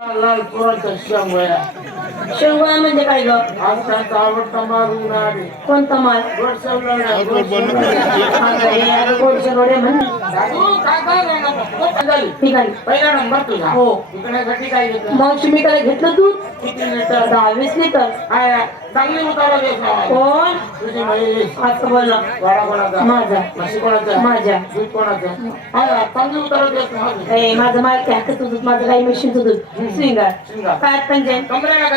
लाल कोणाचा शेंगोळ्या शेंगोळ्या म्हणजे काय ग आमचा आवडता कोणता माल गोड गोडशेवडे म्हण ठीक आहे पहिला नंबर तुझा. हो. विकण्यासाठी काय घेतलं? मग मी काय घेतलं दूध. किती लिटर? दहा वीस लिटर चांगली उतारा. कोण? तुझी असं बोला. वाडा कोणाचा? माझा. म्हशी कोणाचा? माझ्या. दूध कोणाचं? आहे चांगली उतारा देत नाही. ए माझं माल त्या हाताचं दूध? माझं काही मशीन दूध. स्विंगार शिंगार. काय पंजे कमरेला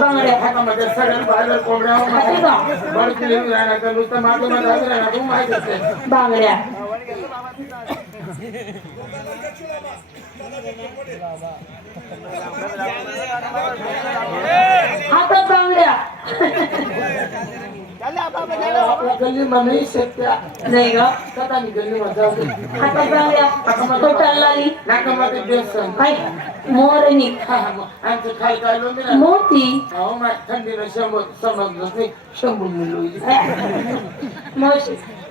बांगड्या. हातामध्ये कोंबड्या नुसतं बांगड्या. आपण गल्लीमा नाही शेत्या नाही ग कथा नाही गल्लीमा जाऊ दे आता जाऊया टोटल लाली नाकामध्ये ड्रेस काय मोरणी आमचं खाय काय लोंबी मोती हो मा थंडीनं शंभर समजलं नाही शंभर मुलं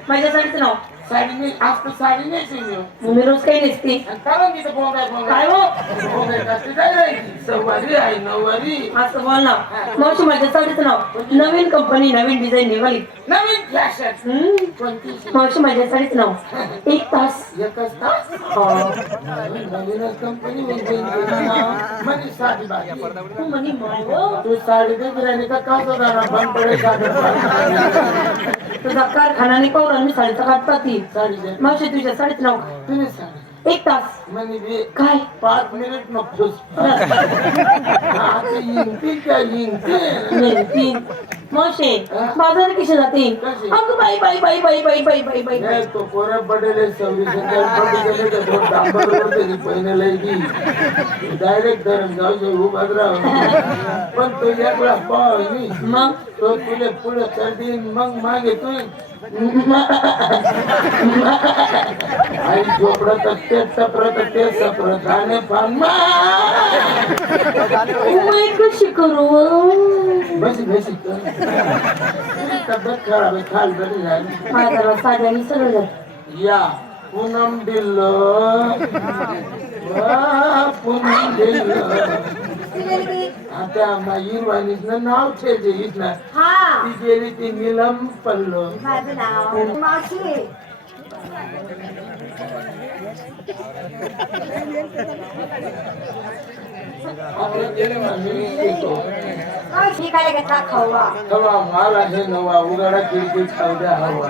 माझ्यासाठीच नाव साडी मी आज तर साडी नाही. मग मी रोज काही नेसते कारण तिथं बोंगाय काय बोंगाय हो बोंगाय कसली काय राहिली सव्वारी आहे नऊवारी असं बोल ना मावशी माझ्यासाठीच नाव नवीन कंपनी नवीन डिझाईन निघाली नवीन फॅशन. कोणती मावशी माझ्यासाठीच नाव एक तास एकच तास हो. नवीनच कंपनी म्हणजे साडी बाकी तू म्हणे. तू साडी दे बिर्याणी का का जाणार बंद पडेल साडी तुझा कारखाना नाही कवरा मी साडीचा काढता ती साडी दे मावशी तुझ्या साडीच तुम्ही साडी एक तास. म्हणजे काय? पाच मिनिट खुश आता मावशी बाजार कशी जाते कशी? अगं बाई बाई बाई बाई बाई बाई बाई बाई. नाही तो पोरा पडेल सव्वीस हजार दोन डांबर डायरेक्ट धरण जाऊ उभाच राह पण तो पाव मी मग? तो तुले पुढे चढी मग मागे तू. आई झोपडत ते सप्रत ते आणि फान उमाई कशी करू बसी बसी. तब्येत खराब आहे खाल बरी झाली. माझा साड्याने सगळं या पूनम दिल पूनम दिल त्या हिरवानीतनं नाव ठेवते हिथनं ती गेली ती निलम पल्लो माझं नाव माशी शिकायला म्हणजे घेतला खवा नवा. उगाडा किडकिड खाऊ द्या हवा.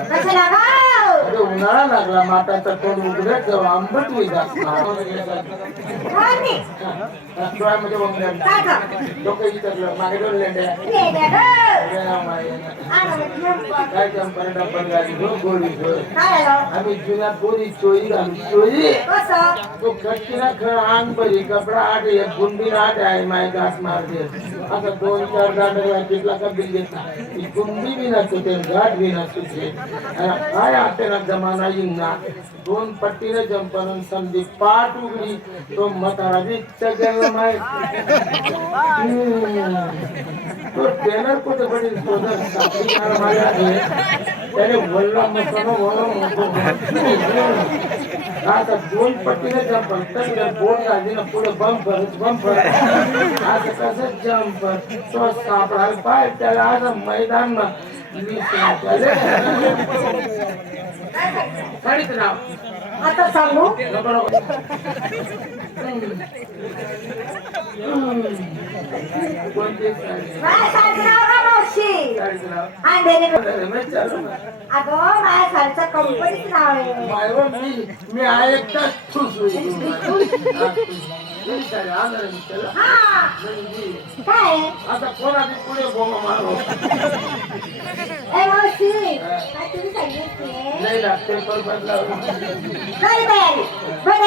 अरे उन्हाळा लागला माटाचा तोंड उघडत जाऊ आंबट होईल डोळ्यामध्ये डोकं इतरलं मागे लेंड्या. काय कंपनी डब्बल गाडी हो हो. आम्ही जुन्या पोरी चोई घालू चोई तो खटकीला खर अंग बरी कपडा आठ एक गुंडी आठ आहे माय घास मारते. आता दोन चार गाड्या तिथला का बिल गुंडी बी नसते घाट बी नसते काय आते ना जमाना येईन. ना दोन पट्टीने जंपरून समजी पाठ उघडी. तो म्हातारा बी सगळ्यांना माहीत तो बड़ी कुठे पडेल? तो जर साखळी मार मारला आहे, त्याने वल्ला मसाला वळून आता दोन पट्टीने जंपर. तर बोट झाली ना पुढे बंपर बंपर आता कसं जंपर तो सापडा पाय. त्याला आज मैदान ना गाडीच नाव. आता सांगू? माझ्या सारखं नाव ना मावशी? अंधेरी अगं माझ्या सारखं कंपनीच नाव आहे. मी आहे एकटाच खुश होईल. हा. काय? आता कोणाची पुढे बोमा मारो? ए मावशी काय तुम्ही Hey, Ben. Where are